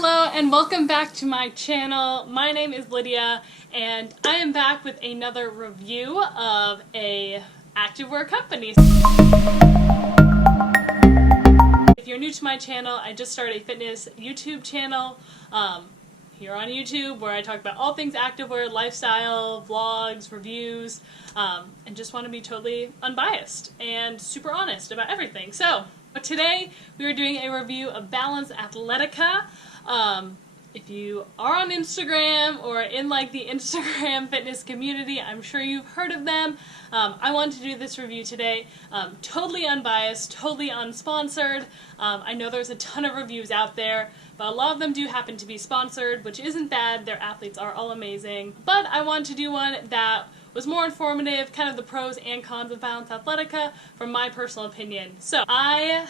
Hello and welcome back to my channel. My name is Lydia and I am back with another review of a activewear company. If you're new to my channel, I just started a fitness YouTube channel here on YouTube where I talk about all things activewear, lifestyle, vlogs, reviews, and just want to be totally unbiased and super honest about everything. So today we are doing a review of Balance Athletica. If you are on Instagram or in like the Instagram fitness community, I'm sure you've heard of them. I wanted to do this review today, totally unbiased, totally unsponsored. I know there's a ton of reviews out there, but a lot of them do happen to be sponsored, which isn't bad. Their athletes are all amazing. But I wanted to do one that was more informative, kind of the pros and cons of Balance Athletica from my personal opinion. So I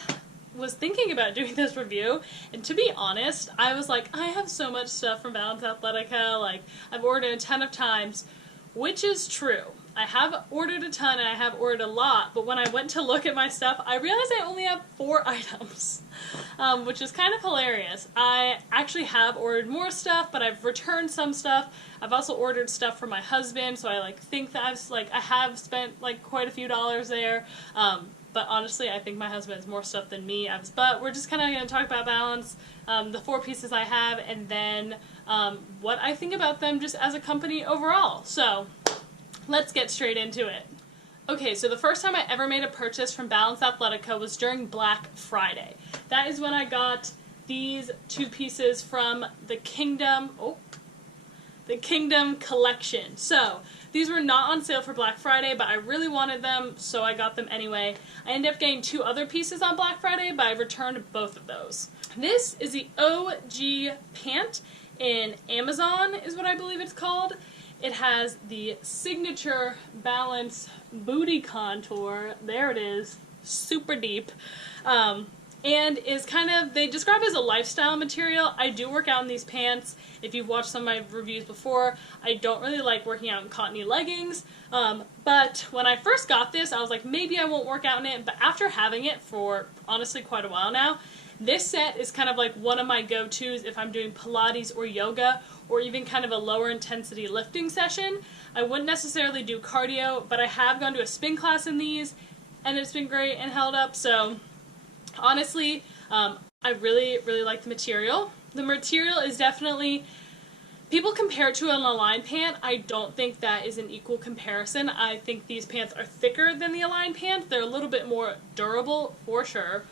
was thinking about doing this review, and to be honest, I was like, I have so much stuff from Balance Athletica, like I've ordered a ton of times, which is true. I have ordered a ton and I have ordered a lot, but when I went to look at my stuff, I realized I only have 4 items, which is kind of hilarious. I actually have ordered more stuff, but I've returned some stuff. I've also ordered stuff for my husband, so I think that I have spent like quite a few dollars there. But honestly, I think my husband has more stuff than me. But we're just kind of going to talk about Balance, the 4 pieces I have, and then what I think about them just as a company overall. So let's get straight into it. Okay, so the first time I ever made a purchase from Balance Athletica was during Black Friday. That is when I got these 2 pieces from the Kingdom collection. So these were not on sale for Black Friday, but I really wanted them, so I got them anyway. I ended up getting 2 other pieces on Black Friday, but I returned both of those. This is the OG pant in Amazon, is what I believe it's called. It has the signature Balance booty contour. There it is, super deep. And is kind of, they describe it as a lifestyle material. I do work out in these pants. If you've watched some of my reviews before, I don't really like working out in cottony leggings. But when I first got this, I was like, maybe I won't work out in it. But after having it for honestly quite a while now, this set is kind of like one of my go-tos if I'm doing Pilates or yoga or even kind of a lower intensity lifting session. I wouldn't necessarily do cardio, but I have gone to a spin class in these and it's been great and held up. So honestly, I really like the material. The material is definitely, people compare it to an Align pant. I don't think that is an equal comparison. I think these pants are thicker than the Align pant. They're a little bit more durable for sure.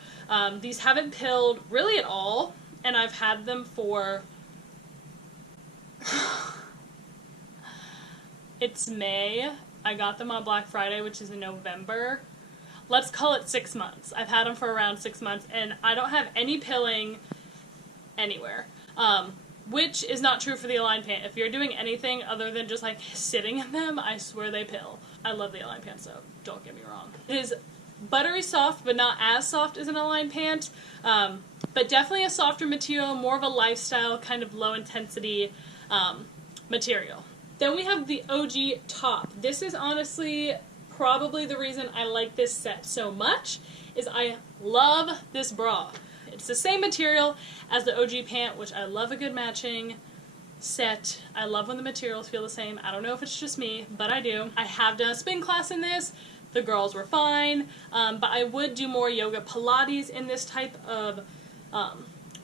These haven't pilled really at all, and I've had them for it's May. I got them on Black Friday, which is in November. Let's call it 6 months. I've had them for around 6 months, and I don't have any pilling anywhere, which is not true for the Align pant. If you're doing anything other than just like sitting in them, I swear they pill. I love the Align pant, so don't get me wrong. It is buttery soft, but not as soft as an Align pant, but definitely a softer material, more of a lifestyle, kind of low intensity material. Then we have the OG top. This is honestly probably the reason I like this set so much, is I love this bra. It's the same material as the OG pant, which I love a good matching set. I love when the materials feel the same. I don't know if it's just me, but I do. I have done a spin class in this. The girls were fine, but I would do more yoga Pilates in this type of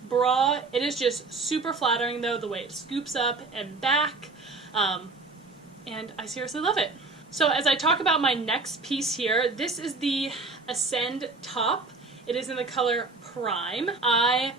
bra. It is just super flattering though, the way it scoops up and back, and I seriously love it. So as I talk about my next piece here, this is the Ascend top. It is in the color Prime. I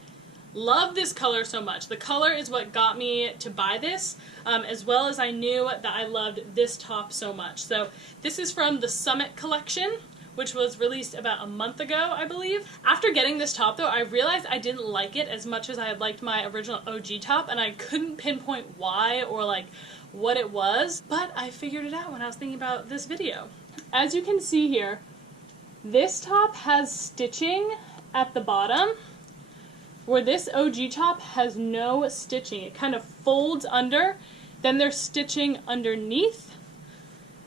love this color so much. The color is what got me to buy this, as well as I knew that I loved this top so much. So this is from the Summit collection, which was released about a month ago, I believe. After getting this top though, I realized I didn't like it as much as I had liked my original OG top, and I couldn't pinpoint why or like what it was, but I figured it out when I was thinking about this video. As you can see here, this top has stitching at the bottom, where this OG top has no stitching. It kind of folds under, then there's stitching underneath,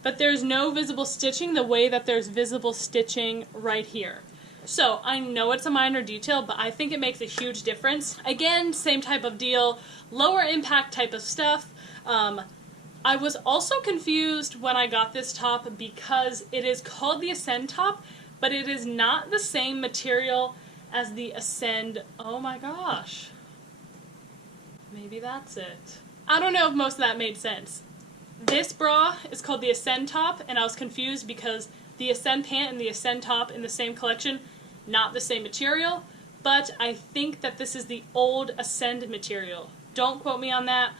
but there's no visible stitching the way that there's visible stitching right here. So I know it's a minor detail, but I think it makes a huge difference. Again, same type of deal, lower impact type of stuff. I was also confused when I got this top because it is called the Ascend top, but it is not the same material as the Ascend. Oh my gosh. Maybe that's it. I don't know if most of that made sense. This bra is called the Ascend top, and I was confused because the Ascend pant and the Ascend top in the same collection, not the same material, but I think that this is the old Ascend material. Don't quote me on that,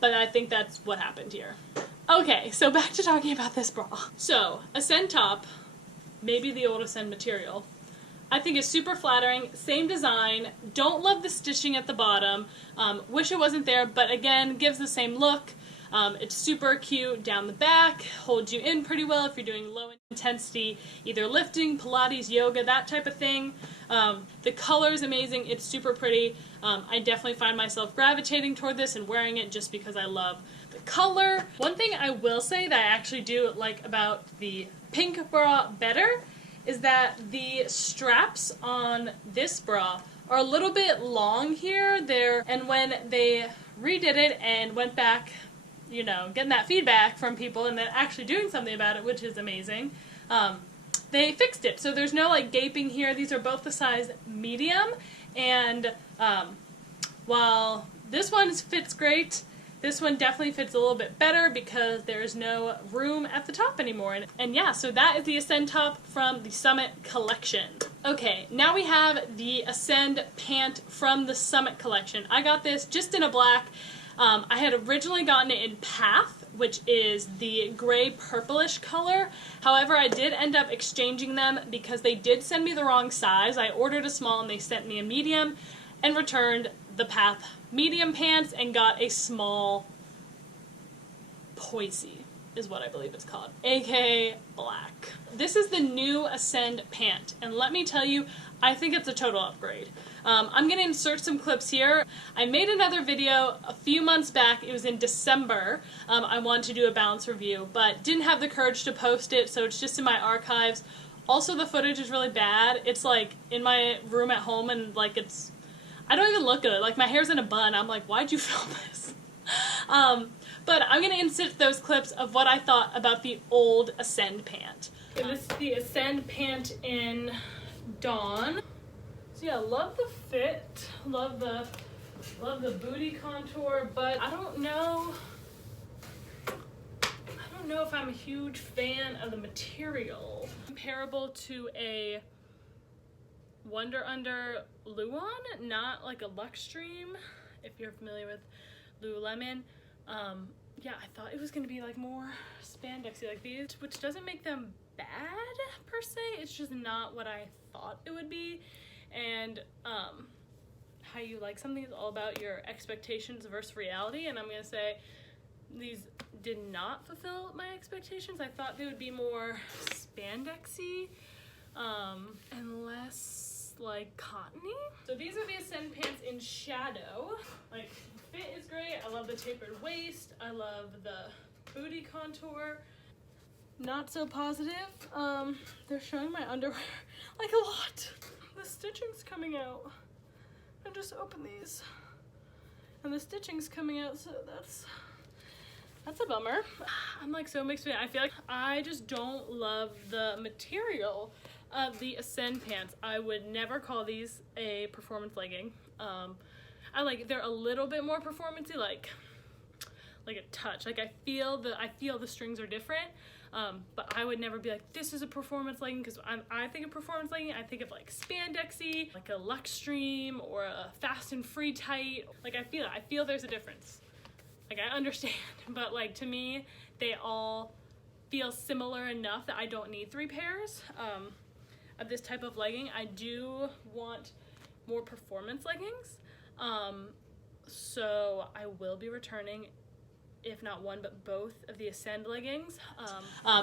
but I think that's what happened here. Okay, so back to talking about this bra. So, Ascend top, maybe the old Ascend material, I think is super flattering, same design, don't love the stitching at the bottom, wish it wasn't there, but again, gives the same look. It's super cute down the back, holds you in pretty well if you're doing low intensity, either lifting, Pilates, yoga, that type of thing. The color is amazing, it's super pretty. I definitely find myself gravitating toward this and wearing it just because I love the color. One thing I will say that I actually do like about the pink bra better is that the straps on this bra are a little bit long here, and when they redid it and went back, you know, getting that feedback from people and then actually doing something about it, which is amazing, they fixed it. So there's no like gaping here. These are both the size medium, and while this one fits great, this one definitely fits a little bit better because there's no room at the top anymore. And yeah, so that is the Ascend top from the Summit collection. Okay, now we have the Ascend pant from the Summit collection. I got this just in a black. I had originally gotten it in Path, which is the gray purplish color. However, I did end up exchanging them because they did send me the wrong size. I ordered a small and they sent me a medium, and returned the Path medium pants and got a small Poisey is what I believe it's called, aka black. This is the new Ascend pant, and let me tell you, I think it's a total upgrade. I'm going to insert some clips here. I made another video a few months back. It was in December. I wanted to do a Balance review, but didn't have the courage to post it, so it's just in my archives. Also, the footage is really bad. It's like in my room at home, and like I don't even look good. Like my hair's in a bun. I'm like, why'd you film this? But I'm going to insert those clips of what I thought about the old Ascend pant. And this is the Ascend pant in Dawn. So yeah, love the fit, love the booty contour, but I don't know if I'm a huge fan of the material. Comparable to a Wonder Under Luon, not like a Luxtreme, if you're familiar with Lululemon. Yeah, I thought it was going to be like more spandexy like these, which doesn't make them bad per se, it's just not what I thought it would be. And how you like something is all about your expectations versus reality, and I'm going to say these did not fulfill my expectations. I thought they would be more spandexy and less like cottony. So these are the Ascend pants in Shadow. Like, fit is great. I love the tapered waist. I love the booty contour. Not so positive. They're showing my underwear like a lot. The stitching's coming out. I just opened these, and the stitching's coming out, so that's a bummer. I'm like so mixed. I feel like I just don't love the material of the Ascend pants. I would never call these a performance legging. They're a little bit more performancey, like a touch. Like I feel the strings are different. But I would never be like, this is a performance legging, because I think of performance legging, I think of like spandexy, like a Luxtreme or a Fast and Free tight. Like I feel there's a difference. Like I understand, but like to me, they all feel similar enough that I don't need 3 pairs of this type of legging. I do want more performance leggings. So I will be returning if not one, but both of the Ascend leggings.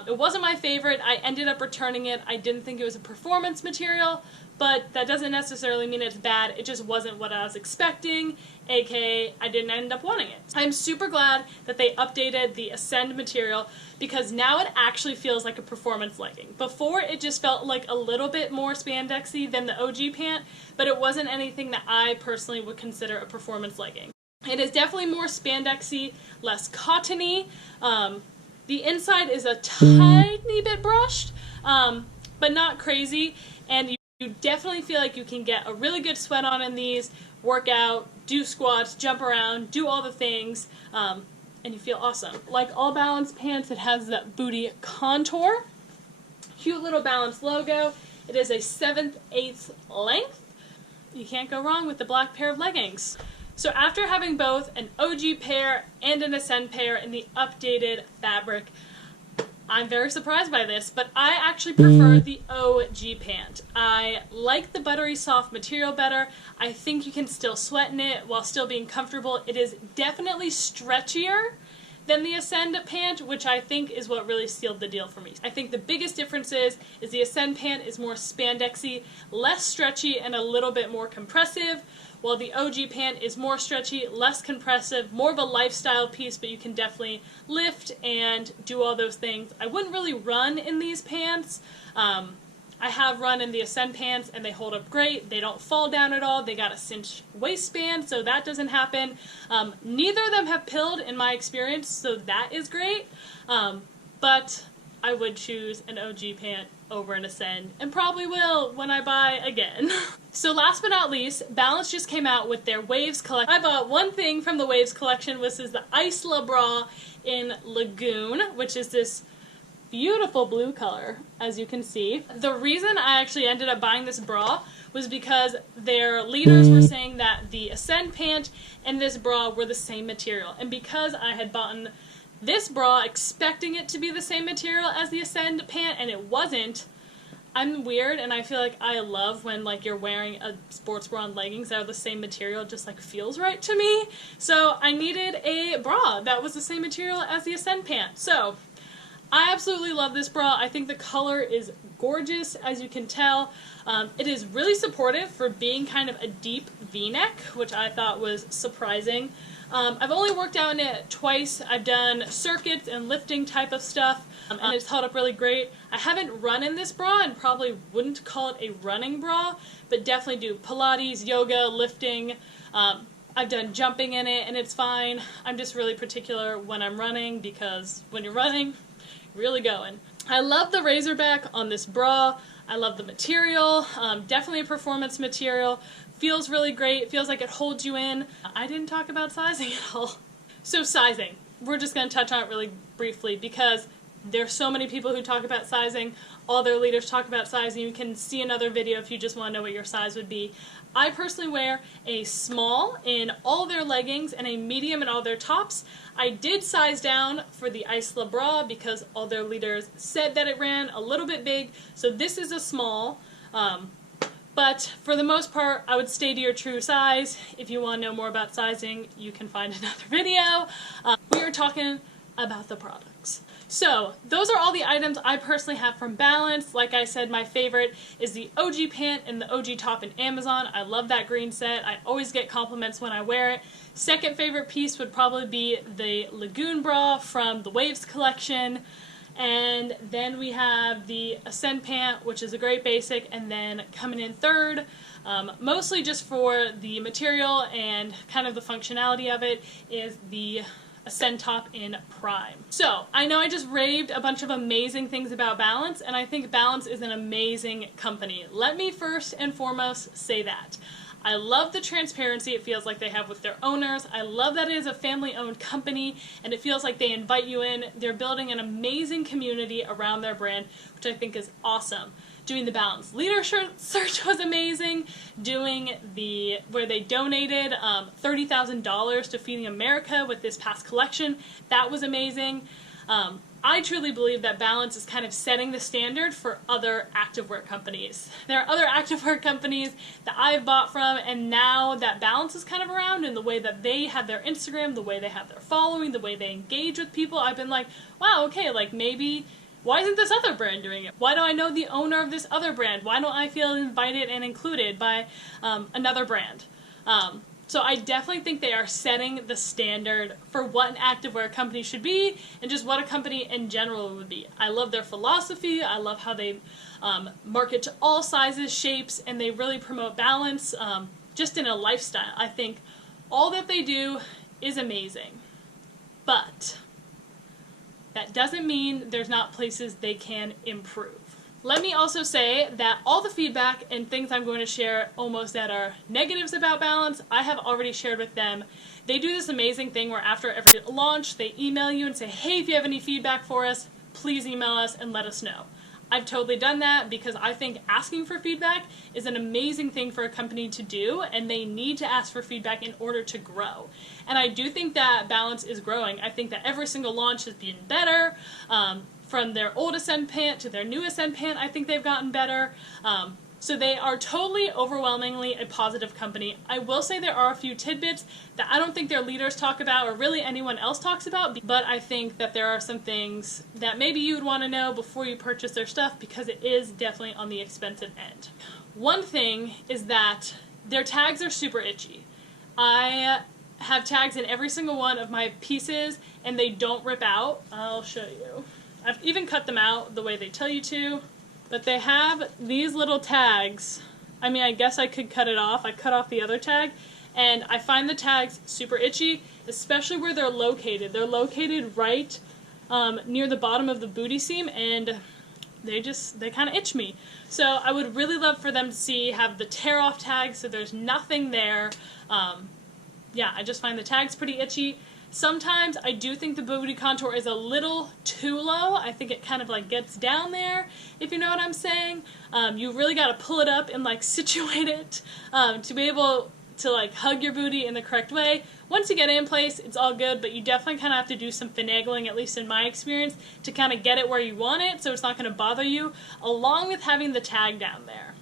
It wasn't my favorite. I ended up returning it. I didn't think it was a performance material, but that doesn't necessarily mean it's bad. It just wasn't what I was expecting, aka I didn't end up wanting it. I'm super glad that they updated the Ascend material because now it actually feels like a performance legging. Before, it just felt like a little bit more spandexy than the OG pant, but it wasn't anything that I personally would consider a performance legging. It is definitely more spandexy, less cottony. The inside is a tiny bit brushed, but not crazy, and you definitely feel like you can get a really good sweat on in these, work out, do squats, jump around, do all the things, and you feel awesome. Like all Balance pants, it has that booty contour. Cute little Balance logo. It is a 7/8 length. You can't go wrong with the black pair of leggings. So after having both an OG pair and an Ascend pair in the updated fabric, I'm very surprised by this, but I actually prefer the OG pant. I like the buttery soft material better. I think you can still sweat in it while still being comfortable. It is definitely stretchier than the Ascend pant, which I think is what really sealed the deal for me. I think the biggest difference is the Ascend pant is more spandexy, less stretchy, and a little bit more compressive, while the OG pant is more stretchy, less compressive, more of a lifestyle piece, but you can definitely lift and do all those things. I wouldn't really run in these pants. I have run in the Ascend pants and they hold up great. They don't fall down at all. They got a cinched waistband, so that doesn't happen. Neither of them have pilled in my experience, so that is great. But I would choose an OG pant over an Ascend, and probably will when I buy again. So last but not least, Balance just came out with their Waves collection. I bought one thing from the Waves collection, which is the Isla Bra in Lagoon, which is this beautiful blue color, as you can see. The reason I actually ended up buying this bra was because their leaders were saying that the Ascend pant and this bra were the same material, and because I had bought this bra expecting it to be the same material as the Ascend pant and it wasn't, I'm weird, and I feel like I love when like you're wearing a sports bra and leggings that are the same material. It just like feels right to me. So I needed a bra that was the same material as the Ascend pant. So I absolutely love this bra. I think the color is gorgeous, as you can tell. It is really supportive for being kind of a deep V-neck, which I thought was surprising. I've only worked out in it twice. I've done circuits and lifting type of stuff, and it's held up really great. I haven't run in this bra and probably wouldn't call it a running bra, but definitely do Pilates, yoga, lifting. I've done jumping in it, and it's fine. I'm just really particular when I'm running, because when you're running, you're really going. I love the Razorback on this bra. I love the material. Definitely a performance material. Feels really great. Feels like it holds you in. I didn't talk about sizing at all. So sizing. We're just going to touch on it really briefly because there's so many people who talk about sizing. All their leaders talk about sizing. You can see another video if you just want to know what your size would be. I personally wear a small in all their leggings and a medium in all their tops. I did size down for the Isla Bra because all their leaders said that it ran a little bit big. So this is a small. But for the most part, I would stay to your true size. If you want to know more about sizing, you can find another video. We are talking about the products. So those are all the items I personally have from Balance. Like I said, my favorite is the OG pant and the OG top in Amazon. I love that green set. I always get compliments when I wear it. Second favorite piece would probably be the Lagoon bra from the Waves collection. And then we have the Ascend pant, which is a great basic, and then coming in third, mostly just for the material and kind of the functionality of it, is the Ascend top in Prime. So, I know I just raved a bunch of amazing things about Balance, and I think Balance is an amazing company. Let me first and foremost say that. I love the transparency it feels like they have with their owners. I love that it is a family-owned company, and it feels like they invite you in. They're building an amazing community around their brand, which I think is awesome. Doing the Balance Leadership Search was amazing. Doing where they donated $30,000 to Feeding America with this past collection, that was amazing. I truly believe that Balance is kind of setting the standard for other activewear companies. There are other activewear companies that I've bought from, and now that Balance is kind of around in the way that they have their Instagram, the way they have their following, the way they engage with people, I've been like, wow, okay, like maybe, why isn't this other brand doing it? Why do I know the owner of this other brand? Why don't I feel invited and included by another brand? So I definitely think they are setting the standard for what an activewear company should be and just what a company in general would be. I love their philosophy. I love how they market to all sizes, shapes, and they really promote balance just in a lifestyle. I think all that they do is amazing. But that doesn't mean there's not places they can improve. Let me also say that all the feedback and things I'm going to share almost that are negatives about Balance, I have already shared with them. They do this amazing thing where after every launch, they email you and say, hey, if you have any feedback for us, please email us and let us know. I've totally done that because I think asking for feedback is an amazing thing for a company to do, and they need to ask for feedback in order to grow. And I do think that Balance is growing. I think that every single launch has been better. From their old Ascend pant to their new Ascend pant, I think they've gotten better. So they are totally, overwhelmingly a positive company. I will say there are a few tidbits that I don't think their leaders talk about or really anyone else talks about, but I think that there are some things that maybe you would want to know before you purchase their stuff because it is definitely on the expensive end. One thing is that their tags are super itchy. I have tags in every single one of my pieces and they don't rip out. I'll show you. I've even cut them out the way they tell you to, but they have these little tags. I mean, I guess I could cut it off. I cut off the other tag, and I find the tags super itchy, especially where they're located. They're located right near the bottom of the booty seam, and they kind of itch me. So I would really love for them to have the tear off tag so there's nothing there. Yeah, I just find the tags pretty itchy. Sometimes I do think the booty contour is a little too low. I think it kind of like gets down there, if you know what I'm saying. You really got to pull it up and like situate it to be able to like hug your booty in the correct way. Once you get it in place, it's all good, but you definitely kind of have to do some finagling, at least in my experience, to kind of get it where you want it so it's not going to bother you, along with having the tag down there.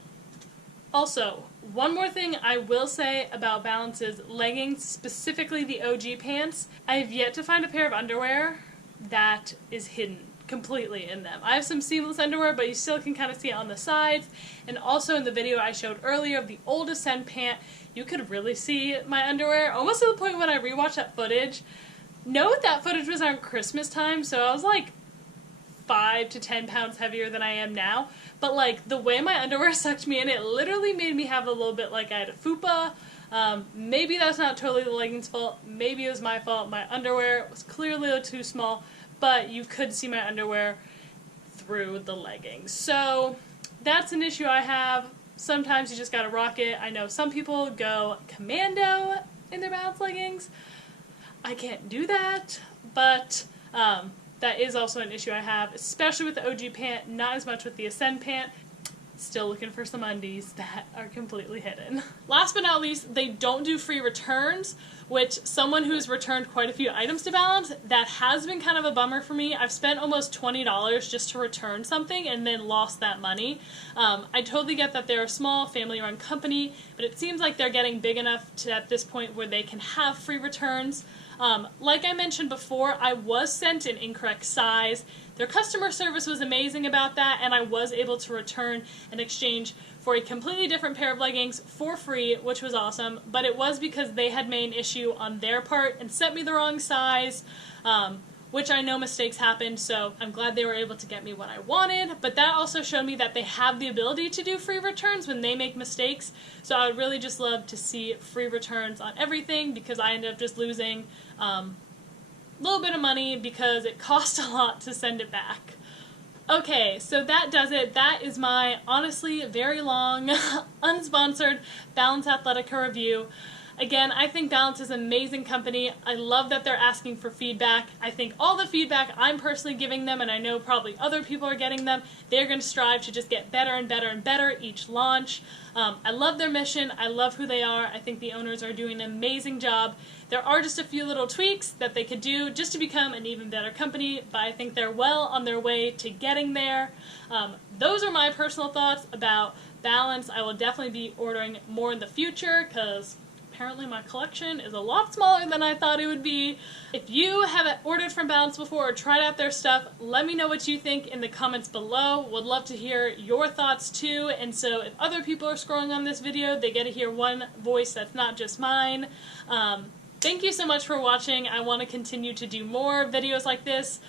Also, one more thing I will say about Balance's leggings, specifically the OG pants. I have yet to find a pair of underwear that is hidden completely in them. I have some seamless underwear, but you still can kind of see it on the sides. And also in the video I showed earlier of the old Ascend pant, you could really see my underwear, almost to the point when I rewatched that footage. Note that footage was around Christmas time, so I was like 5 to 10 pounds heavier than I am now, but like the way my underwear sucked me in, it literally made me have a little bit like I had a fupa. Maybe that's not totally the leggings' fault, maybe it was my fault. My underwear was clearly a little too small, but you could see my underwear through the leggings. So that's an issue I have. Sometimes you just gotta rock it. I know some people go commando in their Balance leggings. I can't do that, but that is also an issue I have, especially with the OG pant, not as much with the Ascend pant. Still looking for some undies that are completely hidden. Last but not least, they don't do free returns, which someone who's returned quite a few items to Balance, that has been kind of a bummer for me. I've spent almost $20 just to return something and then lost that money. I totally get that they're a small family-run company, but it seems like they're getting big enough to at this point where they can have free returns. Like I mentioned before, I was sent an incorrect size. Their customer service was amazing about that, and I was able to return and exchange for a completely different pair of leggings for free, which was awesome, but it was because they had made an issue on their part and sent me the wrong size, which I know mistakes happen, so I'm glad they were able to get me what I wanted, but that also showed me that they have the ability to do free returns when they make mistakes, so I would really just love to see free returns on everything, because I ended up just losing a little bit of money because it cost a lot to send it back. Okay, so that does it. That is my honestly very long, unsponsored Balance Athletica review. Again, I think Balance is an amazing company. I love that they're asking for feedback. I think all the feedback I'm personally giving them, and I know probably other people are getting them, they're going to strive to just get better and better and better each launch. I love their mission. I love who they are. I think the owners are doing an amazing job. There are just a few little tweaks that they could do just to become an even better company, but I think they're well on their way to getting there. Those are my personal thoughts about Balance. I will definitely be ordering more in the future because apparently my collection is a lot smaller than I thought it would be. If you haven't ordered from Balance before or tried out their stuff, let me know what you think in the comments below. Would love to hear your thoughts too, and so if other people are scrolling on this video, they get to hear one voice that's not just mine. Thank you so much for watching. I want to continue to do more videos like this,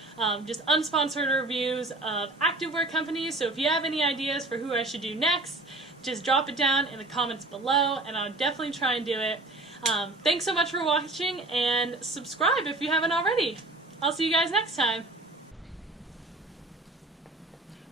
just unsponsored reviews of activewear companies, so if you have any ideas for who I should do next, just drop it down in the comments below, and I'll definitely try and do it. Thanks so much for watching, and subscribe if you haven't already. I'll see you guys next time.